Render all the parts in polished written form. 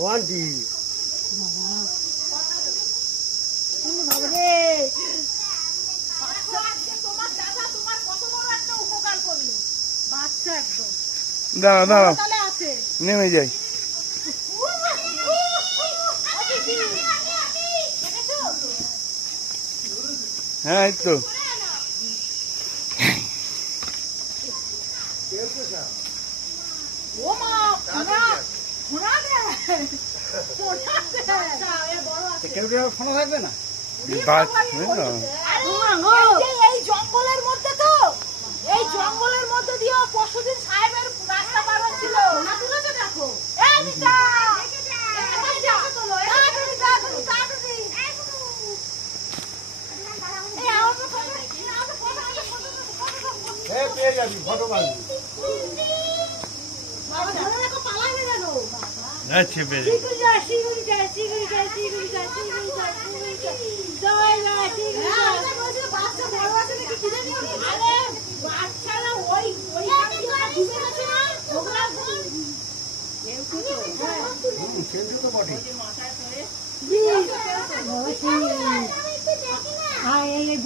Warranty দাঁড়াও দাঁড়াও, নেমে যাই। হ্যাঁ এই তো ফোন থাকবে না। এই জঙ্গলের মধ্যে তো, এই জঙ্গলের মধ্যে দিয়ে পরশুদিন সাহেবের রাস্তা পার হচ্ছিল। দেখো পেয়ে যাবি ফটো পাবি। আচ্ছা বেশ,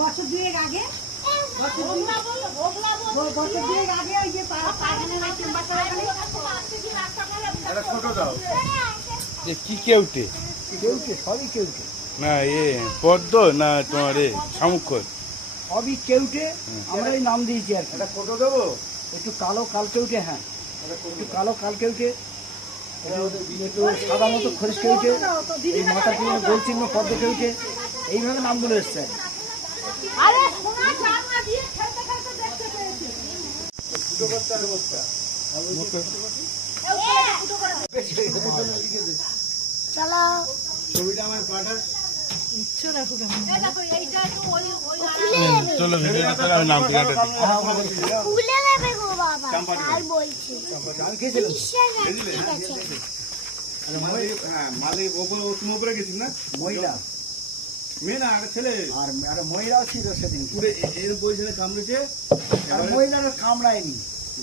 বছর দুয়েক আগে ওই যে ফটো দাও। কি কেউটে কেউটে সবই কেউটে, না এ পদ্ম না তোমার এ শামুক? সবই কেউটে, আমরা এই নাম দিয়েছি আর কি। একটা ফটো দেবো, একটু কালো কাল কেউটে, হ্যাঁ একটু কালো কাল কেউটে, একটু সাদা মতো খরিশ কেউটে, এই মাথার পিছনে গোল চিহ্ন পদ্ম কেউটে, এইভাবে নামগুলো এসছে। ছবিটা আমার পাঠা চলো ভিডিওটা করে আমি নাম ঠিকানাটা দিই। খুলে নেবে গো বাবা, আর বলছি আমি খেয়েছিলাম। ঠিক আছে। মালিক তুমি উপরে গেছিস না? মহিলা মেয়ে না আর ছেলে, আর একটা মহিলাও ছিল সেদিন। পুরো এর বইখানে কামড়েছে, আর মহিলারা কামড়ায়নি।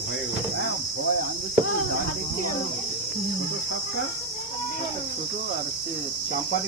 ভয়ে গেছে। হ্যাঁ ভয়, আমি ছোট সাপটা ছোট আর হচ্ছে চাম্পাটি।